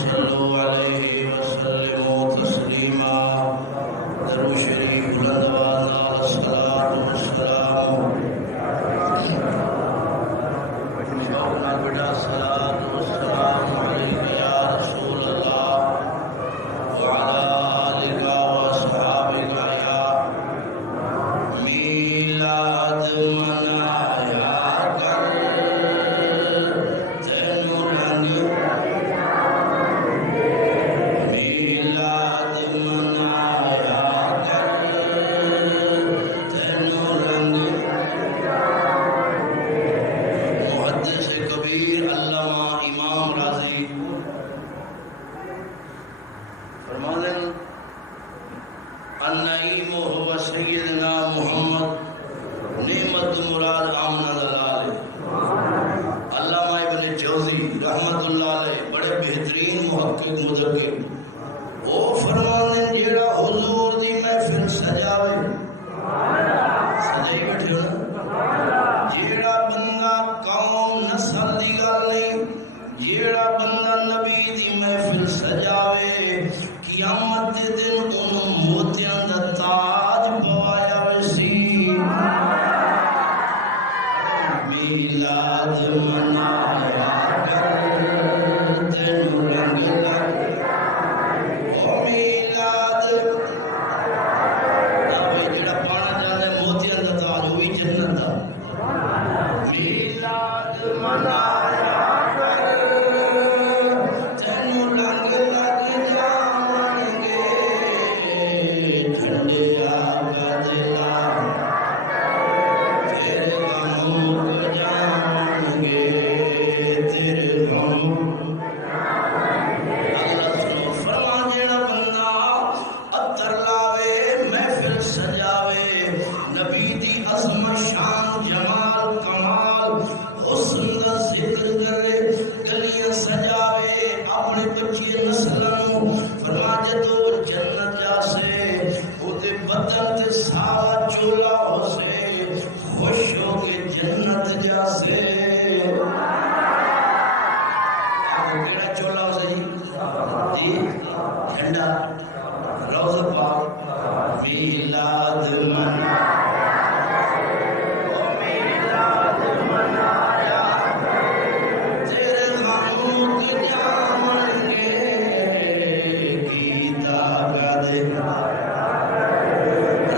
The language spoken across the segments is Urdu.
صلوا علیہ وسلموا تسلیما. درود شریف بلند آواز الصلاۃ والسلام. بیٹا الصلاۃ والسلام علیک یا رسول اللہ وعلی آلک واصحابک یا میلاد منایا کر تینوں رنگ. میلاد منایا کر تینوں رنگ. محدث کبیر علامہ امام راضی فرماتے ہیں النعیم هو سیدنا محمد نعمت مراد آمنہ دلال. علامہ ابن جوزی رحمت اللہ علیہ بڑے بہترین محقق مدقق وہ فرماتے ہیں جیڑا حضور دی محفل سجاوے سجائی بیٹھے ہو جیڑا بندہ قوم نسل دی گل نہیں جیڑا بندہ نبی دی محفل سجاوے قیامت دے دن انہوں موتیاں دا تاج پوایا ویسی. میلاد منایا کر تینوں رنگ لگ. او میلاد جڑا پانا چاہتا ہے موتیاں دا تاج وہی جنت دا. میلاد منایا کر تینوں رنگ لگ جاون گے ٹھنڈے آقا دلا تیرے غم کو جان گے تیرے غم. اللہ سنو فرما جیڑا بندہ عطر لاوے محفل سجاوے نبی دی عظمت شان جمال کمال حسن دا ذکر کرے گلیاں سجاوے اپنے بچی نسلوں فرما جدو جنت جاسے او دے بدن تے سارا چولا ہو سے خوش ہو کے جنت جاسے. آپ کیڑا چولا ہو سے جی جھنڈا روز پاک. میلاد منایا میلاد منایا تیرے غم کو جاون گے کیتا گدے.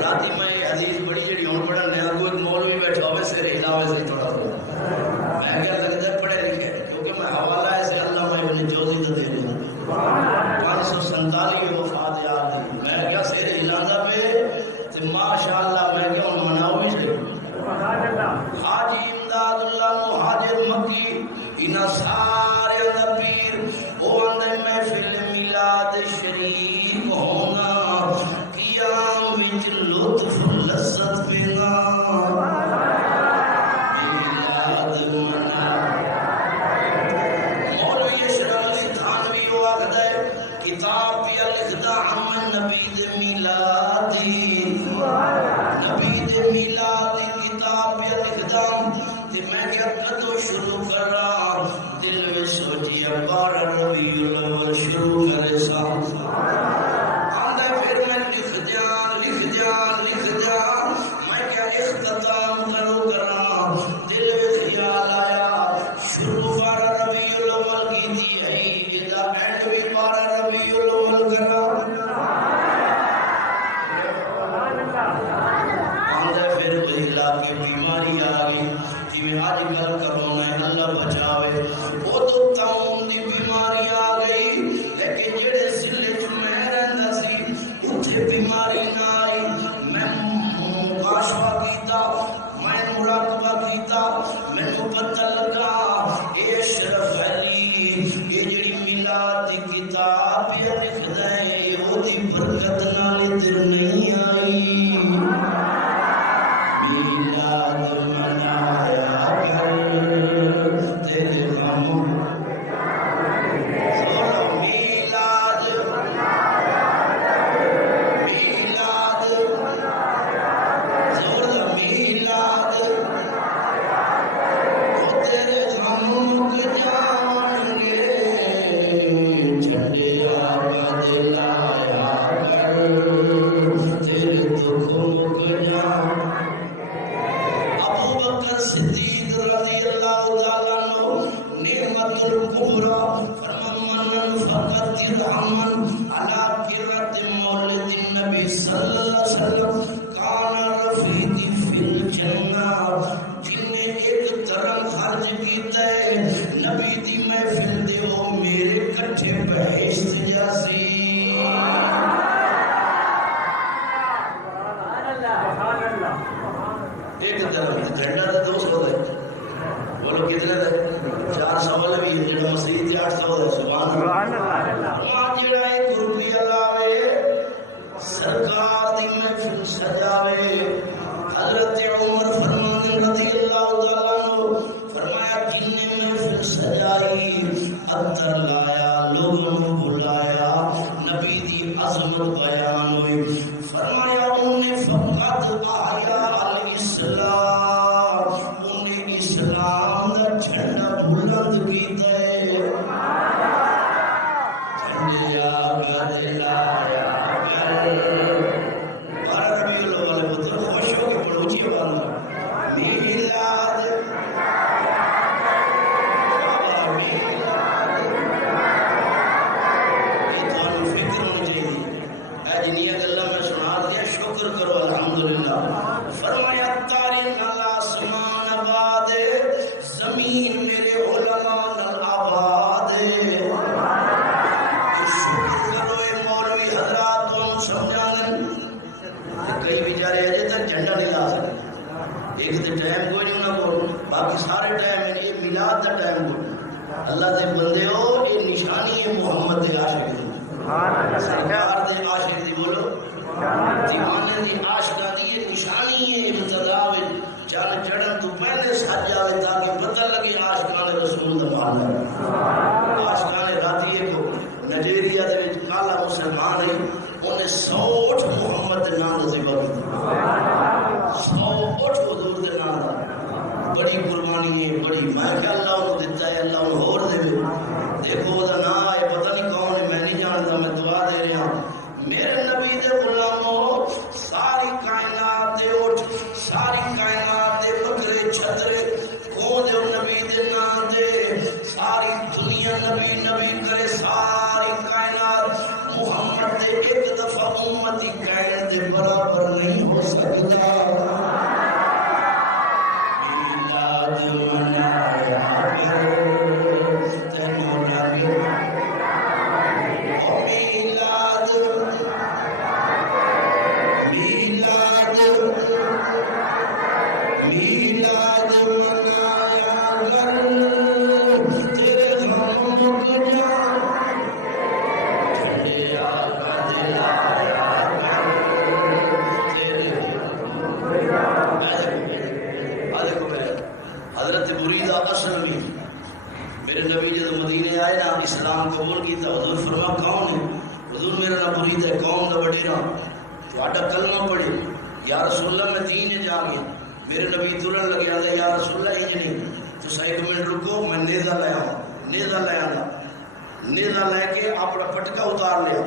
راتی میں حدیث بڑی جڑی ہوں پڑھن نیا کوئی مولوی بیٹھا ہوئے سر ہلاوے سے تھوڑا تھوڑا میں کیا لگتا ہے پڑھے لکھے کیونکہ میں حوالہ ہے سے علامہ ابن جوزی کا دے رہا ہوں 547 وفات یاد ہے. میں کیا سر ہلانا پہ تو ماشاءاللہ میں کیا ان مناؤ بھی سے حاجی امداد اللہ مہاجر مکی انہا سارے دا پیر او اندر محفل میلاد شریف ہونا قیام وچ لطف لذت پینا. میلاد منایا مولوی اشرف علی تھانوی وہ آخدا ہے کتاب پیا لکھدا ہم نبی دے میلادی نبی دے میلاد دی کتاب پیا لکھدا تے میں کیا کدو شروع کراں دل میں سوچیا 12 ربیع الاول شروع کرے سا. آندا پھر میں لکھ دیاں میں کیا اختتام کرو کراں دل میں خیال آیا شروع 12 ربیع الاول کی دی ہے ادا اینڈ بھی 12 ربیع الاول کرا. آندا پھر علاقے بیماری آ گئی جی آج کل کرونا ہے اللہ بچاوے وہ تو تمام دی بیماری آ گئی لیکن جڑے ضلع چ میں رہندا سی اتھے بیماری نہ آئی. میں مکاشفہ کیتا میں مراقبہ کیتا مینوں پتہ لگا اے اشرف علی یہ جڑی میلاد دی کتاب پہ لکھدا ہے وہ دی برکت نال ادھر نہیں آئی. میلاد منایا کر تیرے غم میلاد میلاد زور میلاد تیرے غم کو جان گے جھنڈے آباد لایا کر تیرے دکھ مک جان. ابو بکر صدیق رضی اللہ تعالیٰ عنہ نعمت الکبریٰ فرمان فقط درہمن علی کرۃ مولد النبی صلی اللہ علیہ وسلم کان رفیقی فی الجنہ. جن نے ایک درہم خرچ کیتا ہے نبی دی محفل دے او میرے کٹھے بہشت جاسی. ایک درہم جھنڈا تو 200 ہے، بولو کتنے ہے؟ 400 والا بھی ہے جڑا مسجد 800 ہے. سبحان اللہ. ماں جڑا 1 روپیہ لاوے سرکار دی محفل سجاوے. حضرت عمر فرمان رضی اللہ تعالیٰ عنہ فرمایا جن نے محفل سجائی عطر لایا لوگوں کو بلایا نبی دی عظمت بیان ہوئی. فرمایا انہیں فقط آیا الاسلام، انہیں اسلام دا جھنڈا بلند کیتا ہے. جھنڈے آباد لایا کر. بارہ ربیع الاول والے پتر خوش ہو کے پڑھو اونچی آواز میں میلاد شکر کرو الحمدللہ. فرمایا تاریخ آسمان آباد زمین میرے علماء نال آباد. شکر کرو اے مولوی حضرات تم سمجھانے. کئی بیچارے اجے تک جھنڈا نہیں لا سکتے. ایک تو ٹائم کوئی نہیں انہوں کو، باقی سارے ٹائم ہے. یہ میلاد کا ٹائم کو اللہ دے بندے ہو. یہ نشانی ہے محمد دے عاشق دی، سرکار دے عاشق دی. بولو دیوانے دی عاشقاں دی یہ نشانی ہے. ابتدا وچ چل چڑھن تو پہلے سج جاوے تاکہ پتہ لگے عاشقان رسول دا مال ہے. عاشقان راتی کو نائجیریا دے وچ کالا مسلمان ہے، انہیں 100 اٹھ محمد دے نام دا ذبح کیتا. 100 اٹھ حضور دے نام دا. بڑی قربانی ہے بڑی. میں کہ اللہ انہوں دیتا ہے اللہ انہوں اور دے. دیکھو وہ دا نام ہے پتہ نہیں کون ہے میں نہیں جانتا. میں دعا دے رہا ہوں میرے نبی دے غلاموں ساری کائنات دے اٹھ ساری کائنات دے بکرے چھترے کون دے نبی دے نام دے. ساری دنیا نبی نبی کرے. ساری کائنات محمد دے ایک دفعہ امتی کائنات دے برابر نہیں ہو سکتا. میلاد منایا کر تینوں نبی میلاد میلاد میلاد منایا کر تیرے غم مک جان. جھنڈے آباد لایا کر تیرے. حضرت بریدہ اصل میں میرے نبی جب مدینے آئے نا اسلام قبول کیتا. حضور فرما کون ہے؟ حضور میرا نام برید ہے قوم دا وڈیرا تہاڈا کلمہ پڑھے. یا رسول اللہ میں دین جا گیا. میرے نبی ترن لگے آتا یا رسول اللہ انج نہیں تو 1 منٹ رکو میں نیزہ لے آؤں. نیزہ لے آنا. نیزہ لے کے اپنا پٹکا اتار لیا.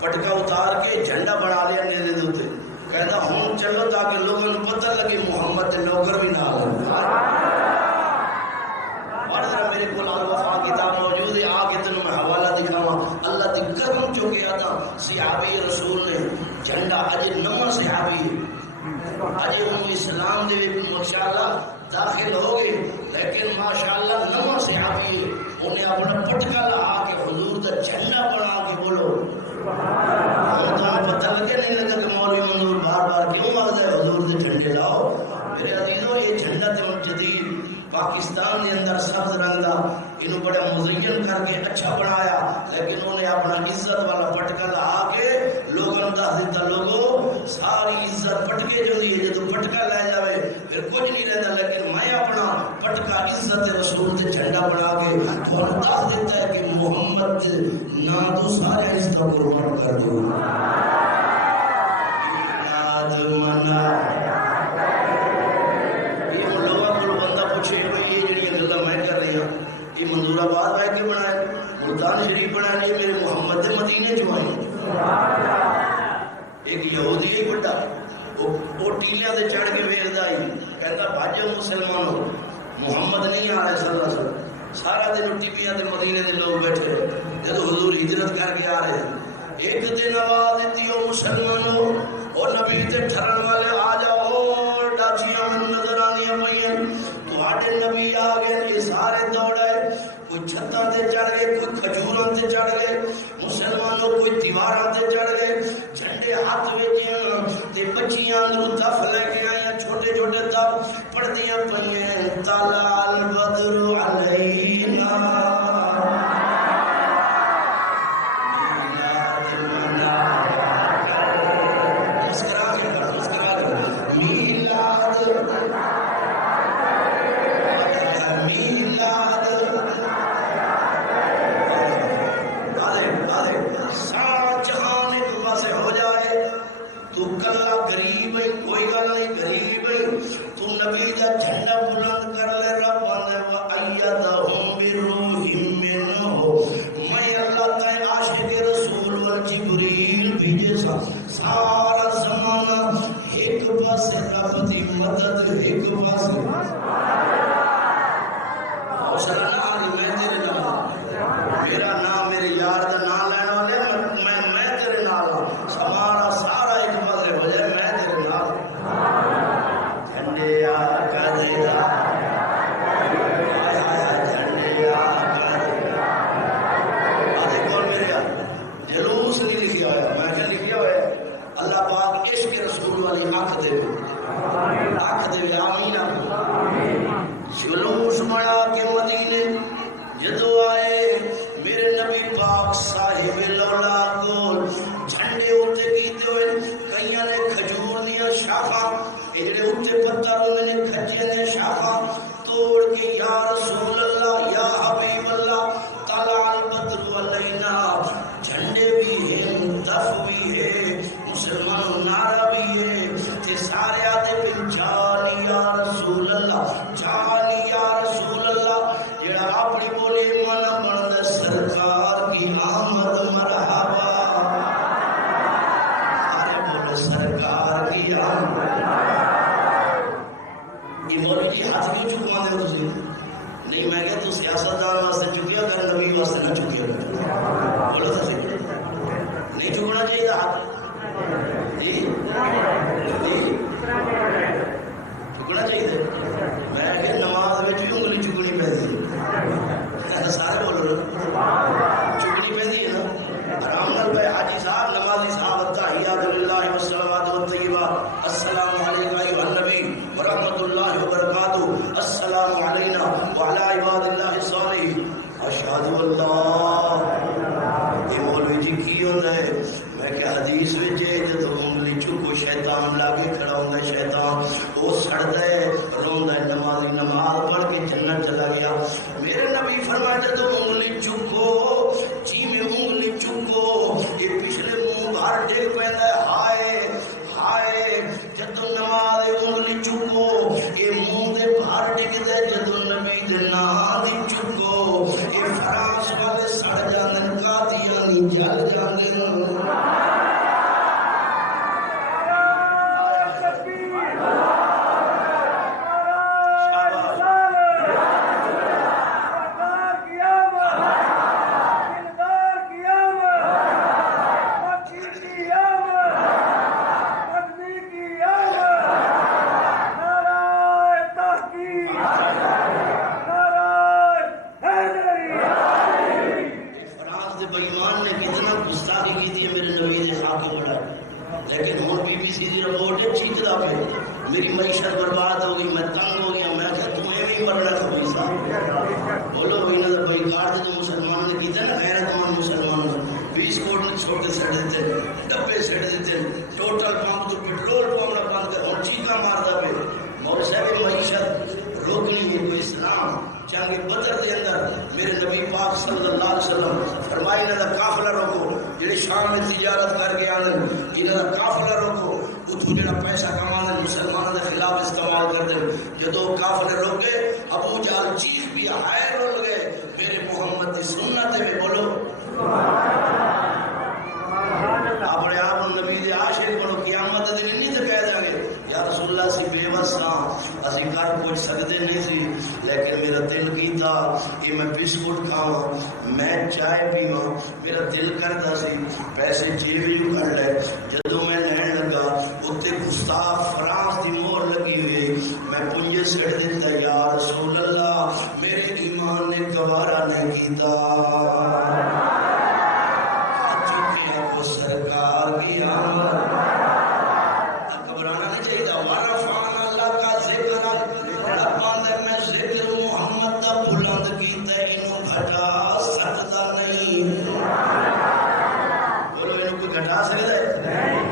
پٹکا اتار کے جھنڈا بنا لیا نیزے دے اوتے. کہتا ہوں چلو تاکہ لوگوں کو پتہ لگے محمد تے نوکر بھی نال ہے. اور ذرا میرے کو الوفا کتاب موجود ہے آگے تینوں میں حوالہ دکھاواں. اللہ دی قسم چکیا تھا صحابی رسول نے جھنڈا اجے نواں صحابی ہے اجے ہم اسلام دے ماشاءاللہ داخل ہو گئے لیکن ماشاءاللہ نواں صحابی ہے. انہیں اپنا پٹکا لہا کے حضور دا جھنڈا بنا کے بولو پتہ لگے نہیں لگا کہ مولوی منظور بار بار کیوں مانگتا ہے حضور دے جھنڈے لاؤ. میرے عزیزوں یہ جھنڈا تے جدید پاکستان کے اندر سبز رنگ دا انہوں بڑا مزین کر کے اچھا بنایا لیکن انہوں نے اپنا عزت والا پٹکا لہا کے لوگوں دس دیتا. لوگوں ساری عزت پٹکے جو دی ہے جدو پٹکا لے جاوے پھر کچھ نہیں رہتا. لیکن میں اپنا پٹکا عزت رسول تے جھنڈا بنا کے تھوڑا دس دیتا ہے کہ محمد نہ تو سارے عزت قربان کر دو. میلاد منایا یہ منظور آباد بہ کے بنایا ملتان شریف بنا یہ میرے محمد دے مدینے جو آئی. ایک یہودی ہی بڑا وہ ٹیلیاں دے چڑھ کے ویلدا آئی کہتا بھاجو مسلمانوں محمد نہیں آ رہے صلی اللہ علیہ وسلم. سارا دن ٹیویاں تے مدینے دے لوگ بیٹھے جب حضور ہجرت کر کے آ رہے ایک دن آواز دیتی ہو مسلمانوں اور نبی تے ٹھرن والے آ جاؤ ڈاچیاں میں نظر آنی پئیاں تواڈے نبی آ گئے. یہ سارے دوڑے کوئی چھتاں تے چڑھ گئے کوئی کھجوراں تے چڑھ گئے مسلمانوں کوئی دیواراں تے چڑھ گئے جھنڈے ہاتھ وچ تے بچیاں اندروں دف لے کے آئیاں چھوٹے چھوٹے دف پڑھدیاں پئیاں طلع البدر علینا نبی دا جھنڈا بلند کر لے رب نے وَأَيَّدَهُمْ بِرُوحٍ مِّنْهُ میں اللہ تعالی عاشق رسول و جبریل بھیجے سا سارا زمانہ ایک پاسے رب دی مدد ایک پاسے حوصلہ نہ آگے میں تیرے نام میرا نام میرے یار دا نام لینا والے میں تیرے نال ہمارا سارا ایک پاسے ہو جائے میں تیرے نال جھنڈے آقا دے جلوس نہیں لکھیا ہوا میں کیا لکھیا ہوا ہے اللہ پاک عشق رسول والی اکھ دے آمین. جلوس بڑا کے مدینے جدو آئے میرے نبی پاک صاحب لولا کو جھنڈے اٹھے کیتے ہوئے کئیاں نے کھجور دیا شاخاں یہ جڑے اٹھے پتھر انہوں نے کھجے نے شاخاں توڑ کے یا رسول اللہ یا حبیب اللہ طلع البدر علینا جھنڈے بھی ہیں دف بھی ہے مسلمان نعرہ بھی ہے تے سارے آدھے پھر جانی یا رسول اللہ جانی یا رسول اللہ جڑا اپنی بولی من بند سرکار کی آمد مرحبا سارے بولے سرکار کی آمد. یہ مولوی جی ہاتھ کیوں چکوا دے تسی نہیں میں کہ تو سیاستدان واسطے چکیا کر نبی واسطے نہ چکیا کر بولو تسی نہیں چکنا چاہیے ہاتھ چکنا چاہیے میں کہ نماز میں انگلی چکنی پہ سارے بولو چکنی پہ ہے نا آرام نال پہ حاجی صاحب نمازی صاحب التحیات للہ والصلوات والطیبات السلام علیکم ایھا النبی ورحمۃ اللہ وبرکاتہ السلام علینا وعلی عباد اللہ الصالحین اشہد اللہ. یہ مولوی جی کی ہوتا ہے میں کہ حدیث وچ جدوں انگلی چکو شیطان لاگے کھڑا ہوندا ہے شیطان وہ سڑدا ہے روندا ہے نمازی نماز پڑھ کے جنت چلا گیا. میرے نبی فرمایا جدوں انگلی چکو جی میں انگلی چکو یہ پچھلے منہ باہر ڈگ پیندا ہے ہائے ہائے جدوں نماز انگلی چکو یہ منہ دے باہر ڈگدا ہے جدوں نبی دے نام دی چکو یہ فراس والے سڑ جاندے قادیانی جل جاندے لیکن ہوں بی بی سی کی رپورٹ ہے چیختا پہ میری معیشت برباد ہو گئی میں تنگ ہو گیا میں کہ تم ایویں مرنا تھا بھائی صاحب بولو انہوں نے بھائی کارڈ جو مسلمانوں نے کیتا نا غیرت مند مسلمانوں 20 کوٹ نے چھوٹے سٹ دیتے ڈبے سٹ دیتے ٹوٹل پمپ تو پیٹرول پمپ نہ بند کر ہوں چیخا مارتا پہ مول صاحب معیشت روکنی ہے کوئی اسلام جنگ بدر دے اندر میرے نبی پاک صلی اللہ علیہ وسلم فرمائے انہاں دا قافلہ روکو جڑے شام میں تجارت کر کے آنے انہاں دا قافلہ روکو اتھو جڑا پیسہ کمانے مسلمانوں کے خلاف استعمال کرتے جدو قافلے روکے ابو جہل چیخ بھی ہائے رول گئے میرے محمد کی سنت میں بولو کہ میں بسکٹ کھاواں میں چائے پیواں میرا دل کرتا سی پیسے جیب جو کر لے جدوں میں لین لگا اتنے گستاخ فرانس دی مہر لگی ہوئی میں پنجے سڑ دیتا یا رسول اللہ میرے ایمان نے گوارا نہیں کیتا چکے آپ سرکار کی آمد گھبرانا نہیں چاہیے وارفان اللہ کا ذکر ربان دے میں ذکر محمد دا بلند کیتا ہے انہوں گھٹا سکتا نہیں بولو انہوں کوئی گھٹا سکتا ہے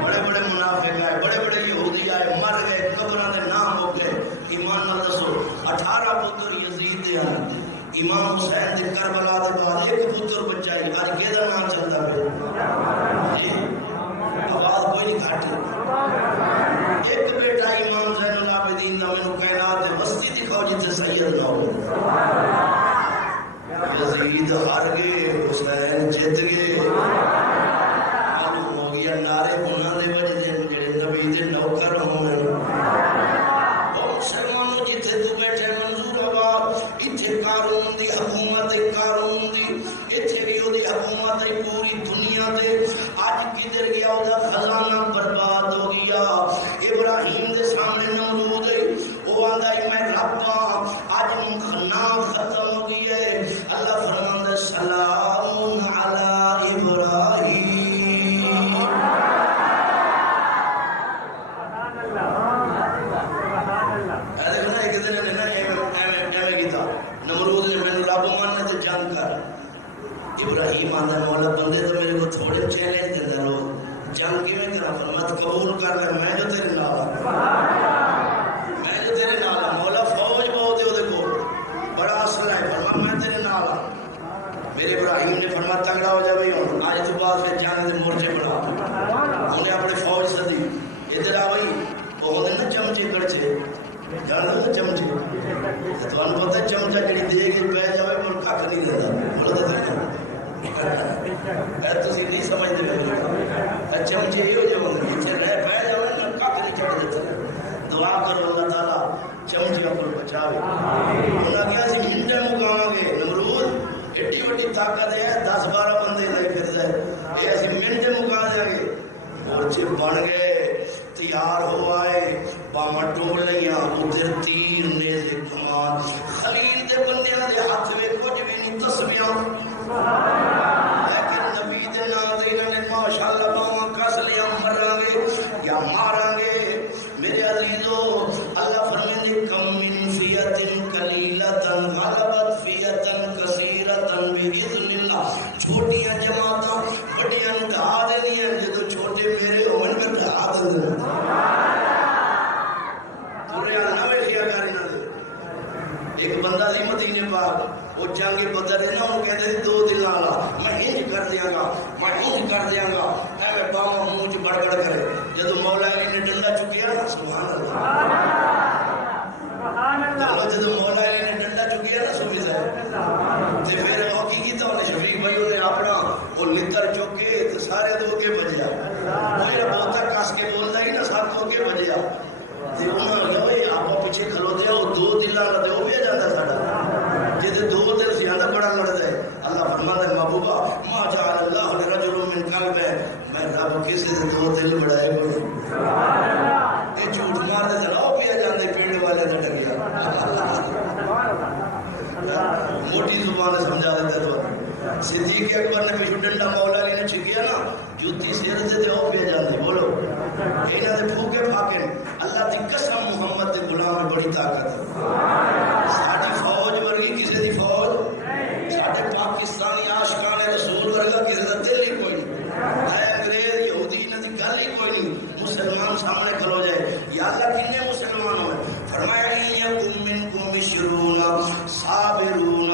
بڑے بڑے منافق آئے بڑے بڑے یہودی آئے مر گئے قبران دے نام ہو گئے ایمان نہ دسو 18 پتر یزید دے آئے امام حسین دے کربلا دے بعد ایک پتر بچائی آج کیدر نام چلتا ہے جی آواز کوئی نہیں کھاٹی ایک بیٹا امام زین العابدین دا میں نو کائنات دے وسطی دکھاؤ جتے سید نہ ہو یزید ہار گئے حسین جیت گئے معلوم ہو گیا نعرے انہاں دے وجہ دے جڑے نبی دے نوکر ہونے اور مسلمانوں جتے تو بیٹھے منظور آباد اتھے قارون دی حکومت قارون دی اتھے بھی دی حکومت پوری دنیا دے آج کدھر گیا دا خزانہ برباد ہو گیا ابراہیم دے سامنے نمرود وہ آندہ میں ربا آج مخنا ختم ہو گئی ہے اللہ فرمان دے سلام علی ابراہیم اے دیکھنا ایک دن نے ایویں کیتا نمرود نے میں رب ماننے تے جنگ کر ابراہیم آندہ مولا بندے تو میرے کو تھوڑے چیلنج دے دے لو جنگ کی میں کرا فرمت قبول کر لے میں جو تیرے نالا میں جو تیرے نالا مولا فوج بہت ہے وہ دیکھو بڑا اسلحہ ہے فرما میں تیرے نالا میرے ابراہیم نے فرما تنگڑا ہو جا بھئی ہوں آج تو بعد میں جانے دے مورچے بڑھا انہیں اپنے فوج صدی ادھر آ بھئی وہ ہوتے نا چمچے کڑچے جانا نا چمچے تو انہوں پتہ چمچہ جڑی دے کے پہ جاوے ملک کھاک نہیں دیتا بولو تو اے تسی نہیں سمجھتے میں چمچے یہ ہو جاؤں گے پیچھے رہ پہ جاوے ملک کھاک نہیں چڑھ دیتا دعا کرو اللہ تعالیٰ چمچے اپنے بچاوے انہوں نے کیا سی منٹے مکانا گے نمرود ایڈی وڈی طاقت ہے 10-12 بندے لے پھر جائے یہ ایسی منٹے مکا دیں گے مورچے بن گئے تیار ہو آئے باما ٹوڑ لیاں ادھر تیر نیزے کمان خلیل دے بندیاں دے ہاتھ میں کچھ بھی نہیں تسبیاں لیکن نبی دے نام دے انہوں نے ماشاءاللہ باما کس لیاں مرانگے یا مارانگے میرے عزیزو اللہ فرمائے کم من فیت قلیلتن غلبت فیتن کثیرتن باذن اللہ چھوٹیاں جماعتاں بڑیاں ڈھا دینیاں جدو چھوٹے میرے ہوئے میں ڈھا دیں ایک بندہ سی مدینے پاک وہ جنگ بدر ہے نا انہوں کہتے ہیں 2 دن آلا میں ہنج کر دیاں گا میں ہنج کر دیاں گا میں باما مونچ بڑھ کرے جدو مولا علی نے ڈنڈا چکیا نا سبحان اللہ جدو مولا علی نے ڈنڈا چکیا نا سبحان اللہ تے پھر وہ کی کیتا انہیں شفیق بھائی انہیں اپنا وہ لتر چکے تو سارے دو کے بجیا وہ بہتا کس کے بولتا ہی نا ساتھ دو کے بجیا تے انہوں نے کہا بھئی آپ پیچھے کھلو دیا وہ 2 دن لانا دے وہ بھی جاندہ ساڑا جیتے 2 دن زیادہ بڑا لڑ دے اللہ فرماتا ہے محبوبہ ما جعل اللہ لرجل من قلب میں رب کسی سے 2 دل بڑھائے بڑھے یہ جھوٹ مار دے جانا وہ بھی جاندے پیڑ والے دے ڈگیا موٹی زبان سمجھا دیتا ہے تو صدیق اکبر نے پیچھو ڈنڈا مولا علی نے چھکیا نا جوتی سیر سے وہ بھی جاندے بولو انہاں دے پھوکے پھاکے اللہ دی قسم محمد دے غلام میں بڑی طاقت ہے ساڈی فوج ورگی کسی دی فوج ساڈے پاکستانی عاشقان رسول ورگا کسی دا دل ہی کوئی نہیں اے انگریز یہودی انہاں دی گل ہی کوئی نہیں مسلمان سامنے کھلو جائے یا اللہ کتنے مسلمان ہوئے فرمایا یکم منکم 20 صابرون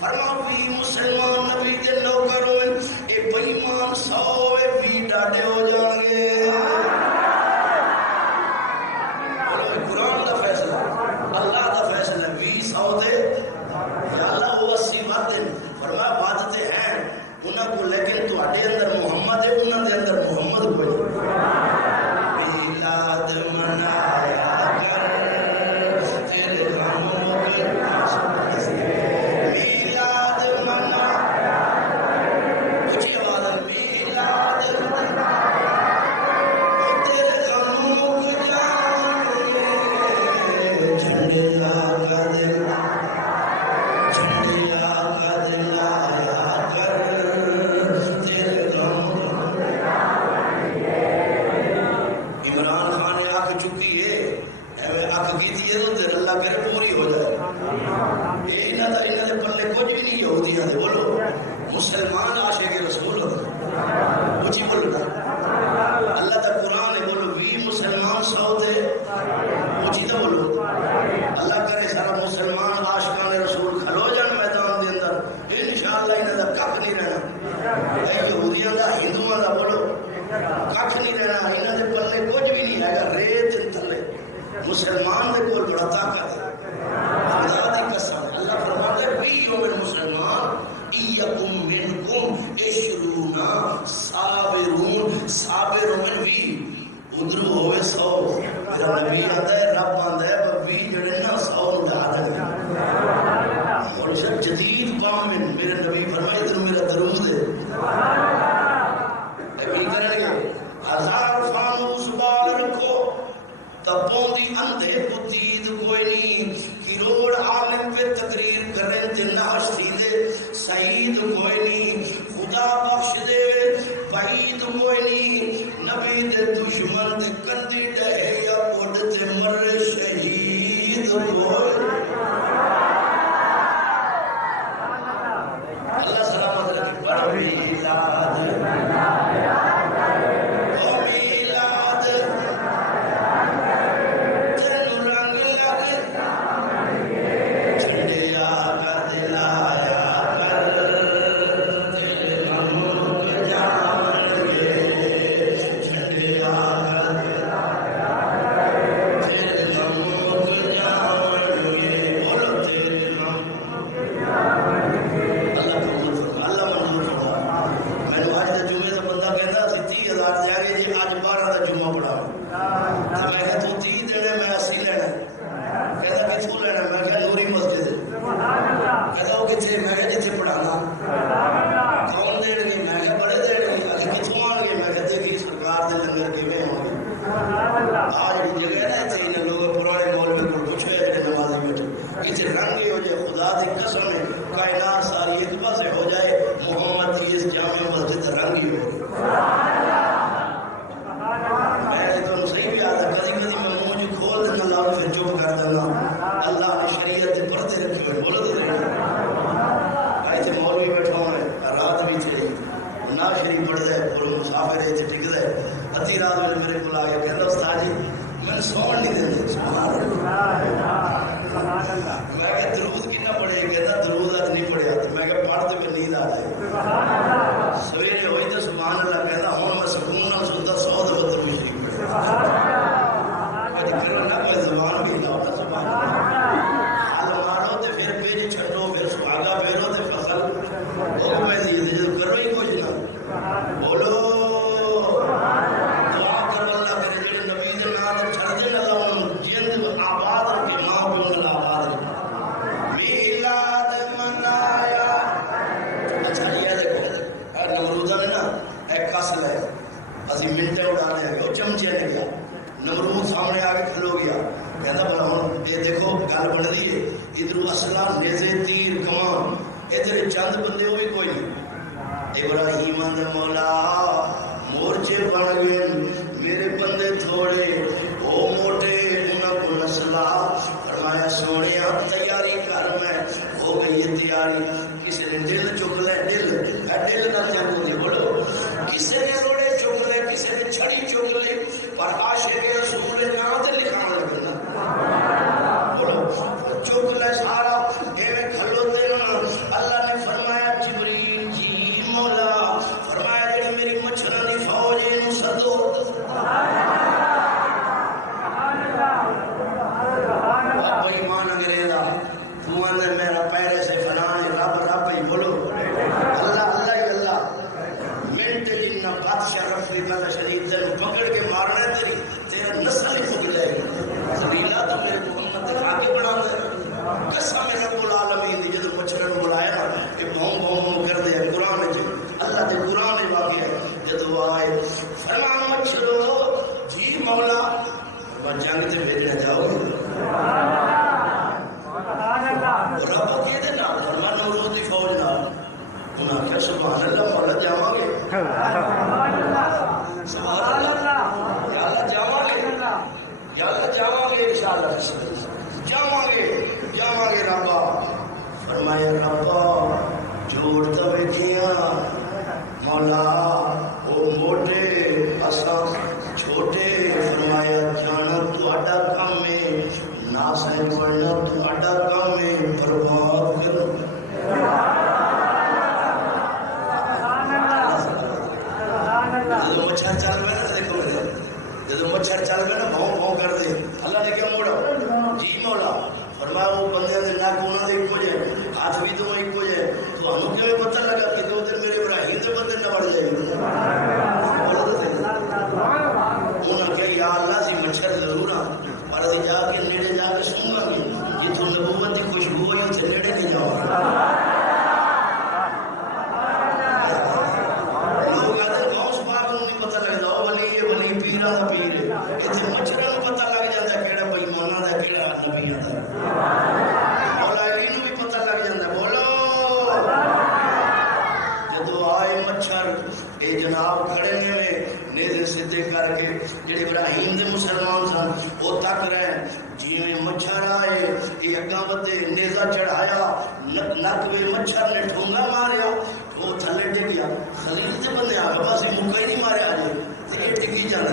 فرمایا بھی مسلمان نبی دے نوکر ہوئے اے بے ایمان 100 بھی ڈاڈے ہو جان گے قرآن دا فیصلہ اللہ دا فیصلہ 20 دے یا اللہ وہ 80 وعدے فرمایا وعدے ہیں انہاں کو لیکن تواڈے اندر محمد ہے انہاں دے اندر محمد کوئی میلاد منایا کر تیرے غم میلاد کھ نہیں رہنا، انہاں دے پلے کچھ بھی نہیں ہے، ریت تھلے۔ مسلمان دے کول بڑا طاقت ہے، خدا دی قسم۔ اللہ فرماتا ہے وی یومن مسلمان ایکم منکم عشرون صابرون، صابرون بھی ادھر ہوئے 100، میرا نبی آتا ہے، رب آتا ہے ببی جڑے نا 100 اڑا دیں۔ اور جب جدید قوم میں میرے نبی فرمائے ادھر میرا درود ہے، کی کریں گے 1000 فانوس بال رکھو تپوں دی اندھے پتید کوئی نہیں، کروڑ عالم پہ تقریر کریں تے ناش تھی دے سعید کوئی نہیں، خدا بخش دے بعید کوئی نہیں، نبی دے دشمن دے کندی ڈہے یا اڑ تے مرے شہید کوئی۔ اللہ سلامت رکھے پڑھ میلاد چل رہا ہے دیکھو مچھر چل پہ نا بھاؤں بھاؤں کر دے، اللہ نے کیا موڑا؟ جی مولا فرمایا وہ بندے نے نک انہوں نے ایک ہو جائے، ہاتھ بھی تو ایک ہو جائے، تو ہمیں کیوں پتہ لگا کہ دو دن میرے ابراہیم سے بندے نہ بڑھ جائے؟ انہوں نے کہا یا اللہ سی مچھر ضرور ہاں پر ابھی جا کے نیڑے جا کے سنوں گا گی جتوں نبوت کی خوشبو ہوئی اتنے نیڑے نہیں جاؤ گا۔ لوگ آتے ہیں غوث پاک انہوں نہیں پتہ لگتا وہ ولی ہے ولی پیرہ دا پیر ہے، اتنے مچھروں کو پتہ لگ جاتا ہے کیڑا بےایماناں دا کیڑا نبیاں دا، مولا علی نو بھی پتہ لگ جاتا ہے۔ بولو جدو آئے مچھر اے جناب کھڑے نے نیزے سدھے کر کے جڑے ابراہیم دے مسلمان سن وہ تک رہے جی میں مچھر آئے یہ اگاں ودے نیزہ چڑھایا نک وے مچھر نے ٹھونگا ماریا وہ تھلے ڈگ گیا، خلیل دے بندے آ بس مکہ ہی نہیں ماریا جی تے یہ ٹکی جانا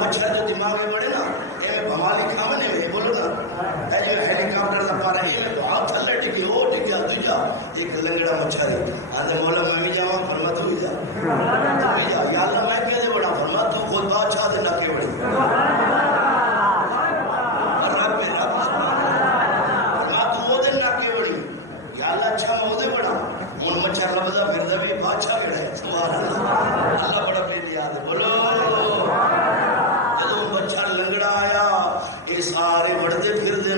مچھر جو دماغ میں بڑے نا ایویں بھمالی کھاونے میں بولو نا اے جو ہیلی کاپٹر دا پارا ایویں بہت تھلے ڈگے وہ ڈگیا دوجا ایک لنگڑا مچھر ہے آدھے مولا میں بھی جاواں فرما تو بھی جا یا اللہ میں کہہ دے بڑا فرما تو خود بادشاہ دے ناکے بڑے رب فرما تو وہ دے ناکے بڑی یا اللہ اچھا میں دے بڑا ہن مچھر لبدا پھردا بھی بادشاہ کیڑا ہے سبحان اللہ اللہ بڑا پہ یاد ہے۔ بولو جدوں مچھر لنگڑا آیا یہ سارے بڑھتے پھردے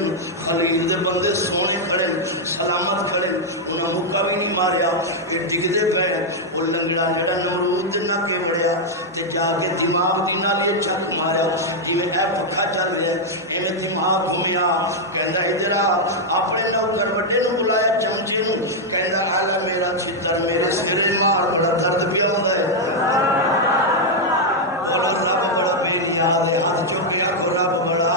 خلیل دے بندے سونے کھڑے سلامت کھڑے انہیں مکہ بھی نہیں ماریا یہ ڈگتے پے وہ لنگڑا جڑا نمرود دے ناکے وڑیا تے جا کے دماغ دی نال یہ چھک ماریا جویں اے پکھا چل رہا ہے ایویں دماغ گھومیا کہندا ادھر اپنے نوکر وڈے نو بلایا چمچے نو کہندا آلا میرا چھتر میرے سرے مار بڑا درد پیا ہوندا ہے۔ بولو رب بڑا بے نیاز ہے، ہاتھ چوک کے آکھو رب بڑا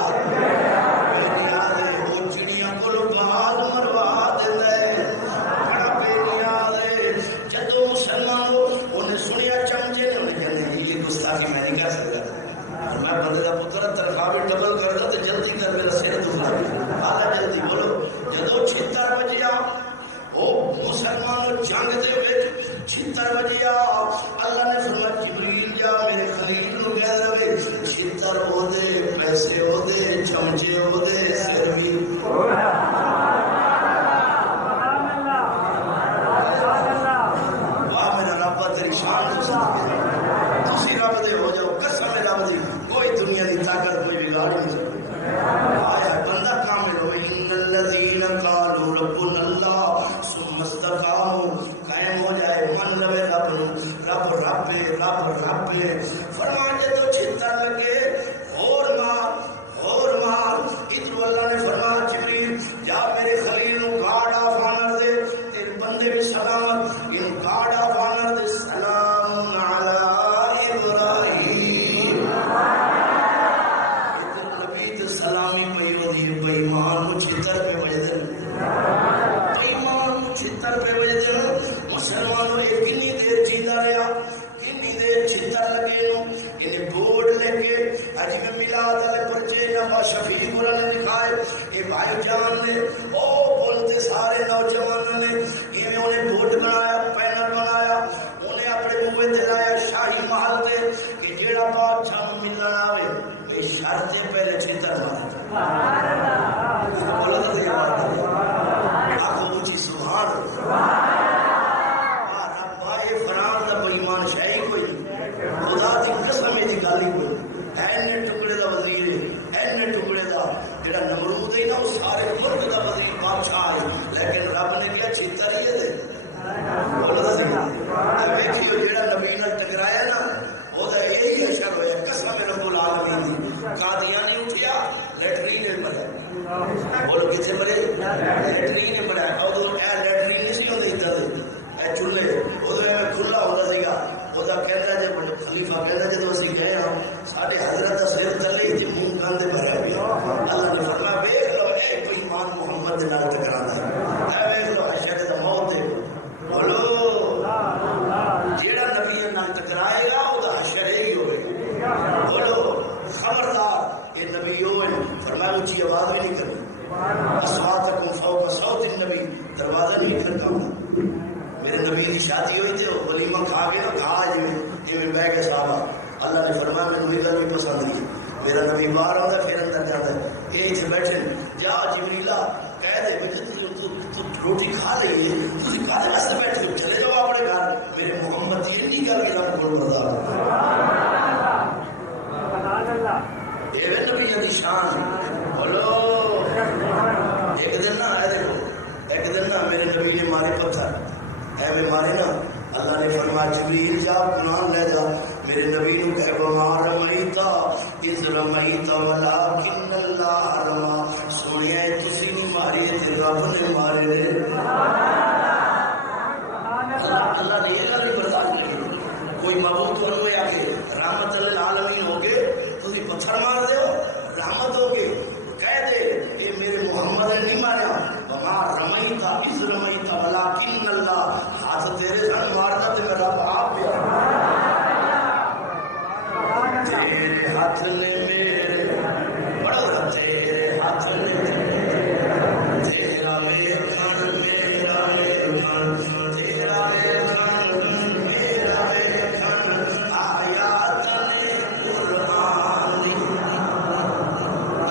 بندے کا پتر تنخواہ بھی ڈبل کر دو تو جلدی کر میرا سر دکھا آلا جلدی بولو جدو چھتر بجیا وہ مسلمان جنگ دے وچ چھتر بجیا اللہ نے فرمایا جبریل جا میرے خلیل نو کہہ دے چھتر ہو دے پیسے ہو دے چمچے ہو دے سر بھی واہ میرا رب تیری شان کو صدقے تسی رب دے ہو جاؤ قسم رب دی کوئی دنیا کی طاقت کوئی بگاڑ نہیں سکتی۔ آیا بندہ کامل ہو ان الذین قالوا ربنا اللہ ثم استقاموا قائم ہو جائے من لوے رب رب رب فرمان جدو چھتر لگے اور مار ادھر اللہ نے فرمایا جبریل جا میرے خلیل نو گارڈ آف آنر دے تیرے بندے بھی سلامت ان گارڈ آف آنر دے سلام علی سلامی پئی ہوتی ہے بےمان چھتر پہ بجتے بےمان چھتر پہ بجتے مسلمانوں یہ کنی دیر جیتا رہا کنی دیر چھتر لگے نو انہیں بورڈ لے کے اج میں میلاد والے پرچے نبا شفیع قرآن نے دکھائے یہ بھائی جان نے او بولتے سارے نوجوانوں نے انہیں انہیں بورڈ بنایا پینر بنایا انہیں اپنے بوئے دلایا شاہی محل دے کہ جیڑا بادشاہ نو ملنا آوے شرطیں پہلے چھتر مارے بولا تو یہ بات ہے آنکھوں اونچی سبحان ربا یہ فران دا بےمان شاہی کوئی خدا دی قسم دی گالی کوئی اینے ٹکڑے دا وزیر اینے ٹکڑے دا جڑا نمرود ہے نا وہ سارے ملک دا وزیر بادشاہ ہے لیکن رب نے کیا چھتر ہی دے بولا تو یہ ویکھیو جڑا نبی نال ٹکرایا نا وہ دا یہی اشر ہویا قسم رب العالمین قادیانی اٹھیا لیٹرین میں مریا بولو کتنے مرے لیٹرین میں مریا ادو لیٹرین نہیں سی ہوندی ادھر اے چولہے ادو کھلا ہوتا سا وہ کہنا جب خلیفہ کہنا جب اسی گئے ہاں سارے حضرت کا سر تلے ہی منہ کاندے بھرا پیا اللہ نے فرمایا ویکھ لو اے کوئی ایمان محمد دے نال ٹکرانا ہے اے ویکھ لو حشر دا موت دے بولو جیڑا نبی نال ٹکرائے گا او دا حشر ہی ہوے بولو خبردار یہ نبی ہوئے فرمایا اونچی آواز بھی نہیں کرنی اصواتکم فوق صوت النبی دروازہ نہیں کھڑکاؤں میرے نبی کی شادی ہوئی تھی ولیمہ کھا گیا کھا جی میں بہ گئے صحابہ اللہ نے فرمایا مینوں یہ گل بھی پسند نہیں، میرا نبی باہر آتا پھر اندر جاتا ہے، یہ اتنے بیٹھے جا جبریلا کہہ دے روٹی کھا لئیے، تھی کھانے واسطے بیٹھے ہو، چلے جاؤ اپنے گھر، میرے محمد یہ نہیں گل کہ رب کو بردار یہ نبی دی شان بولو۔ ایک دن نا دیکھو، ایک دن نا میرے نبی نے مارے پتھر، ایویں مارے نا، اللہ نے فرمایا جبریل جا قرآن لے جا، میرے نبی نے کہا وما رمیت اذ رمیت ولکن اللہ رما، سنیا تسی نہیں ماری تے رب نے مارے۔ اللہ نے یہ گل برداشت نہیں، کوئی معبود تو انوے آ کے رحمت للعالمین ہو کے تسی پتھر مار دے ہو، رحمت ہو کے کہہ دے کہ میرے محمد نے نہیں ماریا، وما رمیت اذ رمیت ولکن اللہ، ہاتھ تیرے سن مارتا تے میرا رب آپ پیا، تیرے ہاتھ نے میرے بڑا، تیرے ہاتھ نے تیرا ویکھن میرا ویکھن، تیرا ویکھن میرا ویکھن، آیات نے قرآن دی۔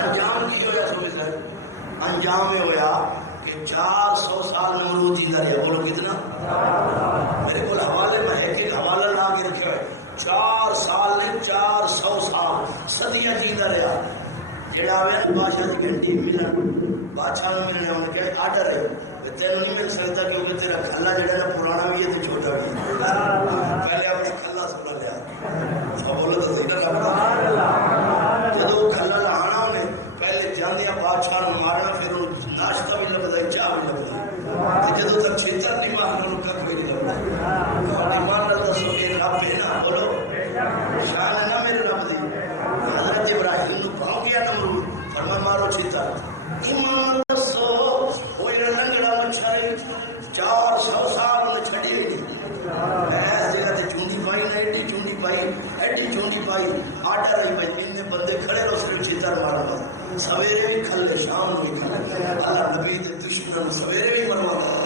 انجام کی ہویا سو بسر؟ انجام یہ ہویا کہ 400 سال نمرود جیتا رہا، بولو کتنا؟ میرے کو حوالے میں ہے کہ حوالہ لا کے رکھے ہوئے 4 سال نے 400 سال صدیاں جیتا رہا، جڑا ہوئے نا بادشاہ کی گھنٹی ملن، بادشاہ نے ملنے انہوں نے کہا آڈر ہے تینوں نہیں مل سکتا کیونکہ تیرا کھلا جڑا نا پرانا بھی ہے تو چھوٹا بھی ہے، پہلے اپنا کھلا سنا لیا، بولو تو صحیح نہ، جدو کھلا لانا انہیں پہلے جاندیا بادشاہ نے مارنا، پھر انہوں ناشتہ بھی لگتا ہے، چاہ بھی لگتا ہے، جدو تک چھیتر نہیں مارنا انہوں کا کوئی نہیں لگتا ہے۔ ایمان اللہ سو ایک رب ہے نا، بولو شان ہے نا میرے رب دی۔ حضرت ابراہیم نو پاؤ گیا نمرود، فرمان مارو چھیتر، ایمان اللہ سو کوئی لنگڑا مچھر 400 سال انہیں چھڑی ہوئی، میں جگہ تے چوندی پائی نہ، ایڈی چوندی پائی، ایڈی چوندی پائی، آڈر رہی بھائی تین بندے کھڑے رہو صرف چھیتر مارنا، سویرے بھی کھلے شام بھی کھلے، اللہ نبی دے دشمن سویرے بھی مروا